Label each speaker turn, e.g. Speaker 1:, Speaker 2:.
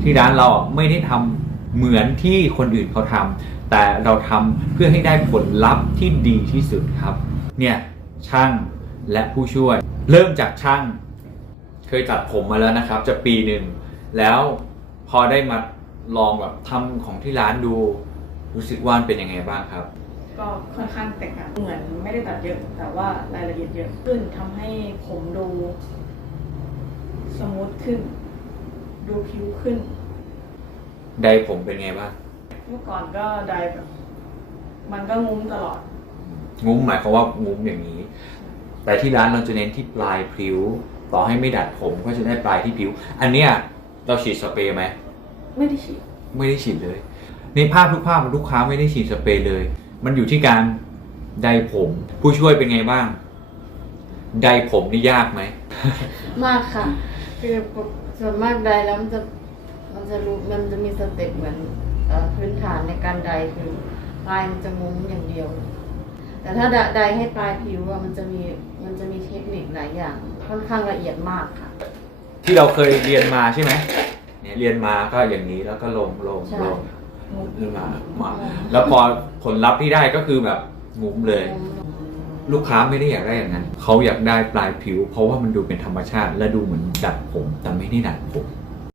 Speaker 1: ที่ร้านเราไม่ได้ทำเหมือนที่คนอื่นเขาทำแต่เราทำเพื่อให้ได้ผลลัพธ์ที่ดีที่สุดครับเนี่ยช่างและผู้ช่วยเริ่มจากช่างเคยตัดผมมาแล้วนะครับจะปีหนึ่งแล้วพอได้มาลองแบบทำของที่ร้านดูรู้สึกว่าเป็นยังไงบ้างครับ
Speaker 2: ก็ค่อนข้างแตกต่างเหมือนไม่ได้ตัดเยอะแต่ว่ารายละเอียดเยอะขึ้นทำให้ผมดูสมูทขึ้นดูผิวขึ้น
Speaker 1: ไดผมเป็นไงบ้าง
Speaker 2: เมื่อก่อนก็ไดแบบมันก็งุ้มตลอด
Speaker 1: งุ้มหมายความว่างุ้มอย่างนี้แต่ที่ร้านเราจะเน้นที่ปลายผิวต่อให้ไม่ดัดผมก็จะได้ปลายที่ผิวอันเนี้ยเราฉีดสเปรย์ไหม
Speaker 2: ไม่ได้ฉีด
Speaker 1: เลยในภาพทุกภาพลูกค้าไม่ได้ฉีดสเปรย์เลยมันอยู่ที่การไดผมผู้ช่วยเป็นไงบ้างไดผมนี่ยากไหม
Speaker 3: มากค่ะคือส่วนมากไดแล้วมันจะมีสเต็ปเหมือนพื้นฐานในการไดคือปลายมันจะงุ้มอย่างเดียวแต่ถ้าไดให้ปลายผิวมันจะมีเทคนิคหลายอย่างค่อนข้างละเอียดมากค่ะ
Speaker 1: ที่เราเคยเรียนมาใช่ไหมเนี่ยเรียนมาก็อย่างนี้แล้วก็ลงขึ้นมาแล้วพอผลลัพธ์ที่ได้ก็คือแบบงุ้มเลยลูกค้าไม่ได้อยากได้อย่างนั้นเขาอยากได้ปลายผิวเพราะว่ามันดูเป็นธรรมชาติและดูเหมือนดัดผมแต่ไม่ได้ดัดผม